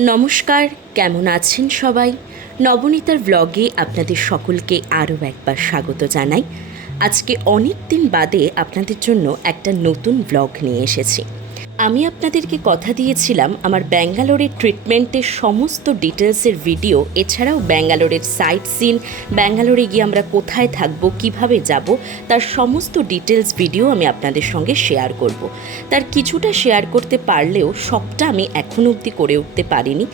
নমস্কার, কেমন আছেন সবাই? নবনীতার ব্লগে আপনাদের সকলকে আরও একবার স্বাগত জানাই। আজকে অনেক দিন বাদে আপনাদের জন্য একটা নতুন ব্লগ নিয়ে এসেছি। আমি আপনাদেরকে কথা দিয়েছিলাম আমার ব্যাঙ্গালোরের ট্রিটমেন্টের সমস্ত ডিটেলসের ভিডিও, এছাড়াও ব্যাঙ্গালোরের সাইট সিন, ব্যাঙ্গালোরে গিয়ে আমরা কোথায় থাকব, কীভাবে যাব, তার সমস্ত ডিটেলস ভিডিও আমি আপনাদের সঙ্গে শেয়ার করব। তার কিছুটা শেয়ার করতে পারলেও সবটা আমি এখন অবধি করে উঠতে পারিনি।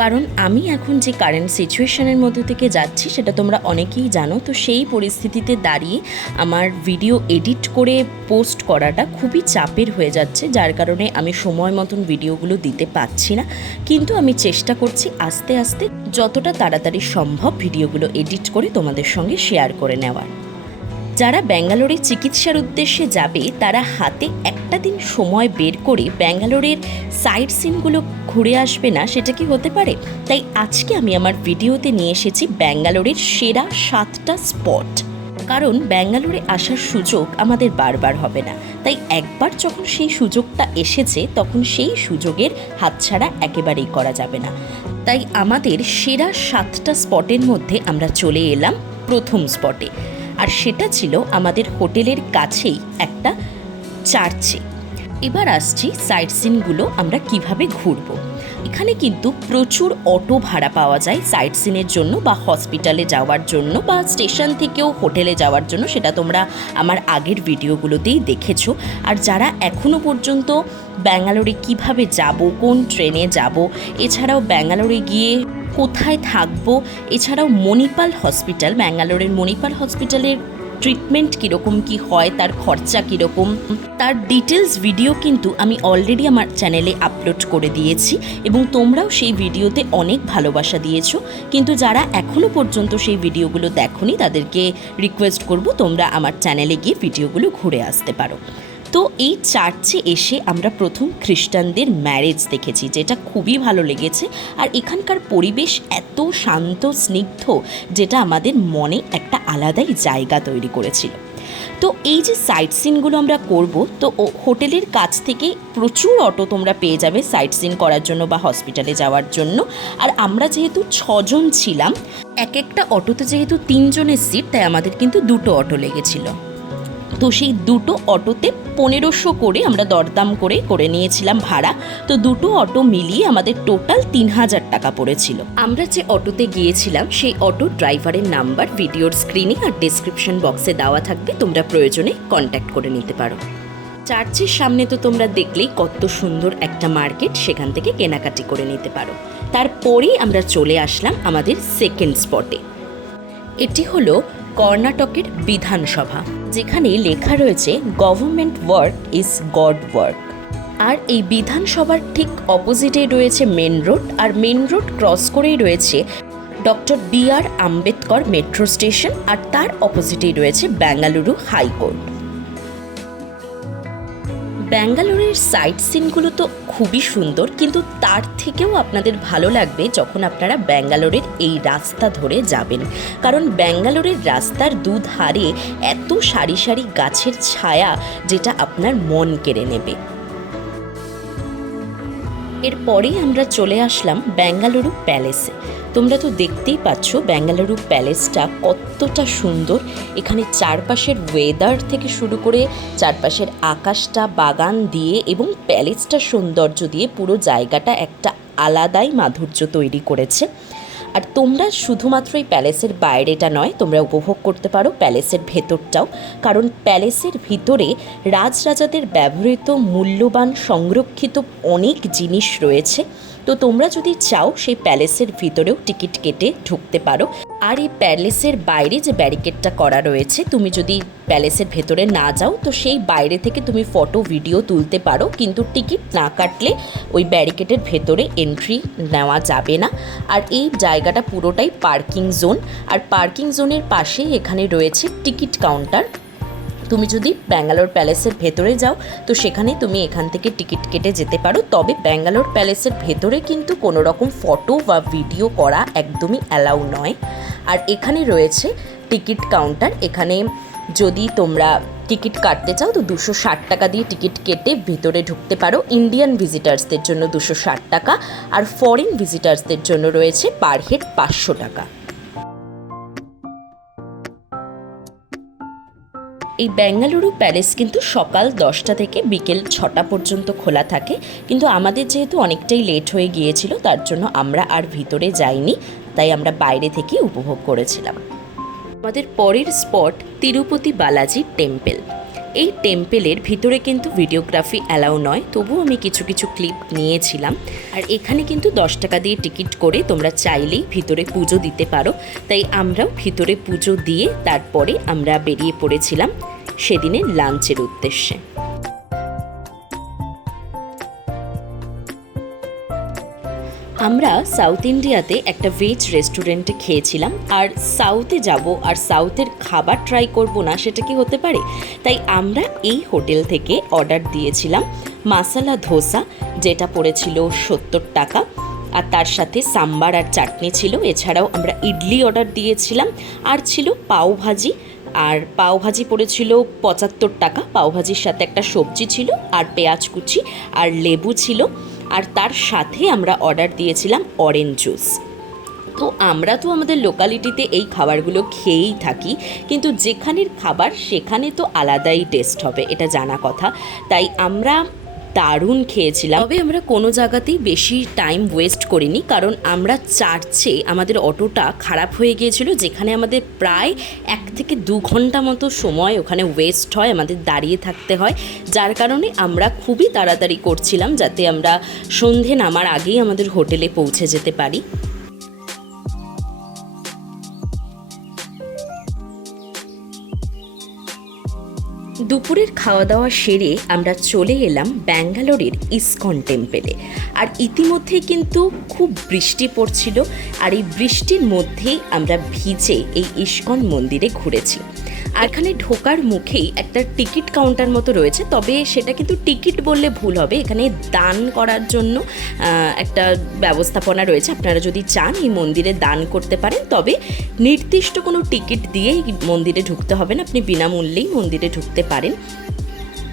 কারণ আমি এখন যে কারেন্ট সিচুয়েশনের মধ্যে থেকে যাচ্ছি, সেটা তোমরা অনেকেই জানো। তো সেই পরিস্থিতিতে দাঁড়িয়ে আমার ভিডিও এডিট করে পোস্ট করাটা খুবই চাপের হয়ে যাচ্ছে, যার কারণে আমি সময় মতন ভিডিওগুলো দিতে পারছি না। কিন্তু আমি চেষ্টা করছি আস্তে আস্তে যতটা তাড়াতাড়ি সম্ভব ভিডিওগুলো এডিট করে তোমাদের সঙ্গে শেয়ার করে নেওয়ার। যারা ব্যাঙ্গালোরে চিকিৎসার উদ্দেশ্যে যাবে, তারা হাতে একটা দিন সময় বের করে ব্যাঙ্গালোরের সাইট সিনগুলো ঘুরে আসবে না, সেটা কি হতে পারে? তাই আজকে আমি আমার ভিডিওতে নিয়ে এসেছি ব্যাঙ্গালোরের সেরা সাতটা স্পট। কারণ ব্যাঙ্গালোরে আসার সুযোগ আমাদের বারবার হবে না। তাই একবার যখন সেই সুযোগটা এসেছে, তখন সেই সুযোগের হাতছাড়া একেবারেই করা যাবে না। তাই আমাদের সেরা সাতটা স্পটের মধ্যে আমরা চলে এলাম প্রথম স্পটে। আর সেটা ছিল আমাদের হোটেলের কাছেই একটা চার্চে। এবার আসছি সাইট সিনগুলো আমরা কীভাবে ঘুরব। এখানে কিন্তু প্রচুর অটো ভাড়া পাওয়া যায় সাইট সিনের জন্য বা হসপিটালে যাওয়ার জন্য বা স্টেশন থেকেও হোটেলে যাওয়ার জন্য, সেটা তোমরা আমার আগের ভিডিওগুলোতেই দেখেছ। আর যারা এখনও পর্যন্ত ব্যাঙ্গালোরে কীভাবে যাব, কোন ট্রেনে যাব, এছাড়াও ব্যাঙ্গালোরে গিয়ে কোথায় থাকব? এছাড়াও মণিপাল হসপিটাল, ব্যাঙ্গালোরের মণিপাল হসপিটালের ট্রিটমেন্ট কীরকম, কি হয়, তার খরচা কীরকম? তার ডিটেলস ভিডিও কিন্তু আমি অলরেডি আমার চ্যানেলে আপলোড করে দিয়েছি এবং তোমরাও সেই ভিডিওতে অনেক ভালোবাসা দিয়েছ। কিন্তু যারা এখনও পর্যন্ত সেই ভিডিওগুলো দেখোনি, তাদেরকে রিকোয়েস্ট করব তোমরা আমার চ্যানেলে গিয়ে ভিডিওগুলো ঘুরে আসতে পারো। তো এই চার্চে এসে আমরা প্রথম খ্রিস্টানদের ম্যারেজ দেখেছি, যেটা খুবই ভালো লেগেছে। আর এখানকার পরিবেশ এত শান্ত, স্নিগ্ধ, যেটা আমাদের মনে একটা আলাদাই জায়গা তৈরি করেছিল। তো এই যে সাইট সিনগুলো আমরা করব, তো হোটেলের কাছ থেকে প্রচুর অটো তোমরা পেয়ে যাবে সাইট সিন করার জন্য বা হসপিটালে যাওয়ার জন্য। আর আমরা যেহেতু ছজন ছিলাম, এক একটা অটোতে যেহেতু তিনজনের সিট তাই আমাদের কিন্তু দুটো অটো লেগেছিল। তো সেই দুটো অটোতে পনেরোশো করে আমরা দরদাম করে করে নিয়েছিলাম ভাড়া। তো দুটো অটো মিলিয়ে আমাদের টোটাল তিন হাজার টাকা পড়েছিল। আমরা যে অটোতে গিয়েছিলাম, সেই অটো ড্রাইভারের নাম্বার, ভিডিওর স্ক্রিনে আর ডেসক্রিপশন বক্সে দেওয়া থাকবে। তোমরা প্রয়োজনে কন্ট্যাক্ট করে নিতে পারো। চার্চের সামনে তো তোমরা দেখলেই কত সুন্দর একটা মার্কেট, সেখান থেকে কেনাকাটি করে নিতে পারো। তারপরেই আমরা চলে আসলাম আমাদের সেকেন্ড স্পটে এটি হলো কর্ণাটকের বিধানসভা। যেখানে লেখা রয়েছে government work is god work আর এই বিধানসভার ঠিক অপোজিটে রয়েছে মেন রোড আর মেন রোড ক্রস করেই রয়েছে doctor B R Ambedkar metro station আর তার অপোজিটেই রয়েছে বেঙ্গালুরু হাইকোর্ট ব্যাঙ্গালোরের সাইট সিনগুলো তো খুবই সুন্দর, কিন্তু তার থেকেও আপনাদের ভালো লাগবে যখন আপনারা ব্যাঙ্গালোরের এই রাস্তা ধরে যাবেন। কারণ ব্যাঙ্গালোরের রাস্তার দুধারে এত সারি সারি গাছের ছায়া যেটা আপনার মন কেড়ে নেবে। এরপরেই আমরা চলে আসলাম বেঙ্গালুরু প্যালেসে। তোমরা তো দেখতেই পাচ্ছ বেঙ্গালুরু প্যালেসটা কতটা সুন্দর। এখানে চারপাশের ওয়েদার থেকে শুরু করে চারপাশের আকাশটা, বাগান দিয়ে এবং প্যালেসটার সৌন্দর্য দিয়ে পুরো জায়গাটা একটা আলাদাই মাধুর্য তৈরি করেছে। আর তোমরা শুধুমাত্র এই প্যালেসের বাইরেটা নয়, তোমরা উপভোগ করতে পারো প্যালেসের ভেতরটাও। কারণ প্যালেসের ভিতরে রাজরাজাদের ব্যবহৃত মূল্যবান, সংরক্ষিত অনেক জিনিস রয়েছে। তো তোমরা যদি চাও সেই প্যালেসের ভিতরেও টিকিট কেটে ঢুকতে পারো। আর এই প্যালেসের বাইরে যে ব্যারিকেডটা করা রয়েছে, তুমি যদি প্যালেসের ভেতরে না যাও, তো সেই বাইরে থেকে তুমি ফটো, ভিডিও তুলতে পারো। কিন্তু টিকিট না কাটলে ওই ব্যারিকেডের ভেতরে এন্ট্রি নেওয়া যাবে না। আর এই জায়গাটা পুরোটাই পার্কিং জোন। আর পার্কিং জোনের পাশেই এখানে রয়েছে টিকিট কাউন্টার। তুমি যদি ব্যাঙ্গালোর প্যালেসের ভেতরে যাও, তো সেখানে তুমি এখান থেকে টিকিট কেটে যেতে পারো। তবে ব্যাঙ্গালোর প্যালেসের ভেতরে কিন্তু কোনো রকম ফটো বা ভিডিও করা একদমই অ্যালাউ নয়। আর এখানে রয়েছে টিকিট কাউন্টার। এখানে যদি তোমরা টিকিট কাটতে চাও, তো দুশো ষাট টাকা দিয়ে টিকিট কেটে ভিতরে ঢুকতে পারো। ইন্ডিয়ান ভিজিটার্সদের জন্য দুশো ষাট টাকা আর ফরেন ভিজিটার্সদের জন্য রয়েছে পার হেড পাঁচশো টাকা। এই বেঙ্গালুরু প্যালেস কিন্তু সকাল দশটা থেকে বিকেল ছটা পর্যন্ত খোলা থাকে। কিন্তু আমাদের যেহেতু অনেকটাই লেট হয়ে গিয়েছিল, তার জন্য আমরা আর ভিতরে যাইনি, তাই আমরা বাইরে থেকে উপভোগ করেছিলাম। আমাদের পরের স্পট তিরুপতি বালাজি টেম্পল। এই টেম্পেলের ভিতরে কিন্তু ভিডিওগ্রাফি অ্যালাউ নয়, তবুও আমি কিছু কিছু ক্লিপ নিয়েছিলাম। আর এখানে কিন্তু দশ টাকা দিয়ে টিকিট করে তোমরা চাইলেই ভিতরে পুজো দিতে পারো। তাই আমরাও ভিতরে পুজো দিয়ে তারপরে আমরা বেরিয়ে পড়েছিলাম সেদিনের লাঞ্চের উদ্দেশ্যে। আমরা সাউথ ইন্ডিয়াতে একটা ভেজ রেস্টুরেন্টে খেয়েছিলাম, আর সাউথে যাব আর সাউথের খাবার ট্রাই করব না, সেটা কি হতে পারে? তাই আমরা এই হোটেল থেকে অর্ডার দিয়েছিলাম মাসালা ধোসা যেটা পড়েছিল সত্তর টাকা, আর তার সাথে সাম্বার আর চাটনি ছিল। এছাড়াও আমরা ইডলি অর্ডার দিয়েছিলাম, আর ছিল পাও ভাজি, আর পাও ভাজি পড়েছিল পঁচাত্তর টাকা। পাও ভাজির সাথে একটা সবজি ছিল, আর পেঁয়াজ কুচি, আর লেবু ছিল। আর তার সাথে আমরা অর্ডার দিয়েছিলাম অরেঞ্জ জুস তো আমরা তো আমাদের লোকালিটিতে এই খাবারগুলো খেয়েই থাকি, কিন্তু যেখানের খাবার সেখানে তো আলাদাই টেস্ট হবে, এটা জানা কথা। তাই আমরা দারুণ খেয়েছিলাম। তবে আমরা কোনো জায়গাতেই বেশি টাইম ওয়েস্ট করিনি, কারণ আমরা চার্চে আমাদের অটোটা খারাপ হয়ে গিয়েছিল, যেখানে আমাদের প্রায় এক থেকে দু ঘণ্টা মতো সময় ওখানে ওয়েস্ট হয়, আমাদের দাঁড়িয়ে থাকতে হয়। যার কারণে আমরা খুবই তাড়াতাড়ি করছিলাম, যাতে আমরা সন্ধে নামার আগেই আমাদের হোটেলে পৌঁছে যেতে পারি। দুপুরের খাওয়া দাওয়া সেরে আমরা চলে এলাম ব্যাঙ্গালোরের ইস্কন টেম্পেলে। আর ইতিমধ্যে কিন্তু খুব বৃষ্টি পড়ছিল, আর এই বৃষ্টির মধ্যেই আমরা ভিজে এই ইস্কন মন্দিরে ঘুরেছি। আর এখানে ঢোকার মুখেই একটা টিকিট কাউন্টার মতো রয়েছে, তবে সেটা কিন্তু টিকিট বললে ভুল হবে। এখানে দান করার জন্য একটা ব্যবস্থাপনা রয়েছে। আপনারা যদি চান এই মন্দিরে দান করতে পারেন, তবে নির্দিষ্ট কোনো টিকিট দিয়েই মন্দিরে ঢুকতে হবে না। আপনি বিনামূল্যেই মন্দিরে ঢুকতে পারেন।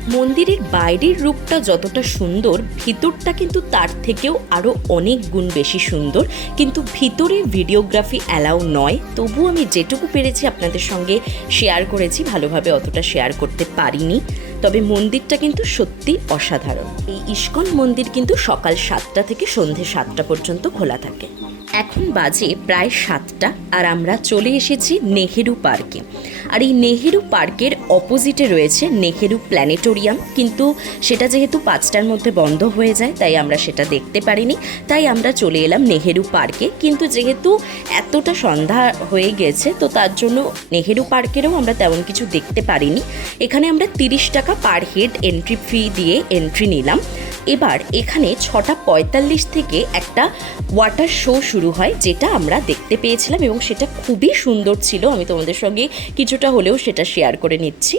মন্দিরের বাইরের রূপটা যতটা সুন্দর, ভিতরটা কিন্তু তার থেকেও আরও অনেক গুণ বেশি সুন্দর। কিন্তু ভিতরে ভিডিওগ্রাফি অ্যালাউ নয় তবু আমি যেটুকু পেরেছি আপনাদের সঙ্গে শেয়ার করেছি, ভালোভাবে অতটা শেয়ার করতে পারিনি। তবে মন্দিরটা কিন্তু সত্যি অসাধারণ। এই ইস্কন মন্দির কিন্তু সকাল সাতটা থেকে সন্ধে সাতটা পর্যন্ত খোলা থাকে। এখন বাজে প্রায় সাতটা, আর আমরা চলে এসেছি নেহেরু পার্কে। আর এই নেহেরু পার্কের অপোজিটে রয়েছে নেহেরু প্ল্যানেটোরিয়াম। কিন্তু সেটা যেহেতু পাঁচটার মধ্যে বন্ধ হয়ে যায়, তাই আমরা সেটা দেখতে পারিনি। তাই আমরা চলে এলাম নেহেরু পার্কে। কিন্তু যেহেতু এতটা সন্ধ্যা হয়ে গেছে, তো তার জন্য নেহেরু পার্কেরও আমরা তেমন কিছু দেখতে পারিনি। এখানে আমরা তিরিশ টাকা পার হেড এন্ট্রি ফি দিয়ে এন্ট্রি নিলাম। এবার এখানে ছটা পঁয়তাল্লিশ থেকে একটা ওয়াটার শো শুরু হয়, যেটা আমরা দেখতে পেয়েছিলাম এবং সেটা খুবই সুন্দর ছিল। আমি তোমাদের সঙ্গে কিছুটা হলেও সেটা শেয়ার করে নিচ্ছি।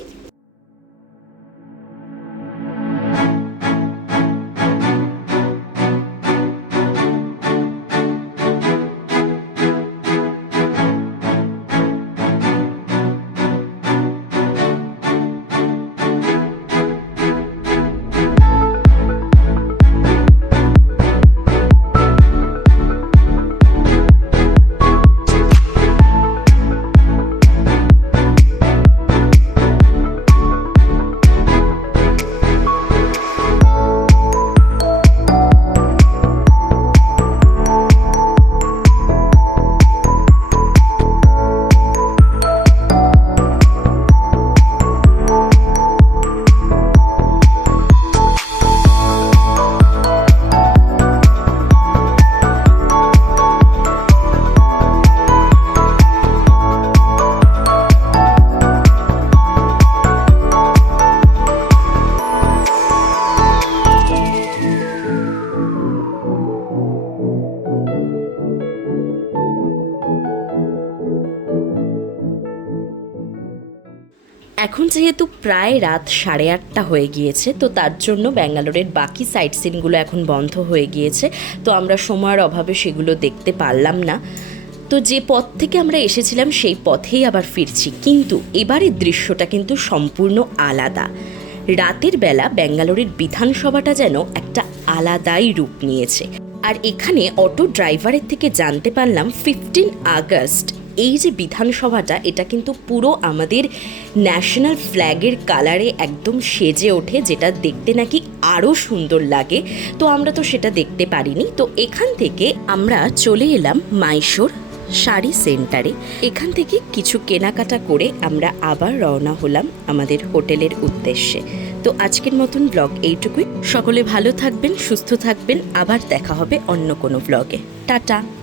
যেহেতু প্রায় রাত সাড়ে আটটা হয়ে গিয়েছে, তো তার জন্য ব্যাঙ্গালোরের বাকি সাইট সিনগুলো এখন বন্ধ হয়ে গিয়েছে, তো আমরা সময়ের অভাবে সেগুলো দেখতে পারলাম না। তো যে পথ থেকে আমরা এসেছিলাম, সেই পথেই আবার ফিরছি। কিন্তু এবারের দৃশ্যটা কিন্তু সম্পূর্ণ আলাদা। রাতের বেলা ব্যাঙ্গালোরের বিধানসভাটা যেন একটা আলাদাই রূপ নিয়েছে। আর এখানে অটো ড্রাইভারের থেকে জানতে পারলাম, ফিফটিন আগস্ট এই যে বিধানসভাটা, এটা কিন্তু পুরো আমাদের ন্যাশনাল ফ্ল্যাগের কালারে একদম সেজে ওঠে, যেটা দেখতে নাকি আরও সুন্দর লাগে। তো আমরা তো সেটা দেখতে পারিনি। তো এখান থেকে আমরা চলে এলাম মাইশোর শাড়ি সেন্টারে এখান থেকে কিছু কেনাকাটা করে আমরা আবার রওনা হলাম আমাদের হোটেলের উদ্দেশ্যে। তো আজকের মতন ব্লগ এইটুকুই। সকলে ভালো থাকবেন, সুস্থ থাকবেন। আবার দেখা হবে অন্য কোনো ব্লগে টাটা!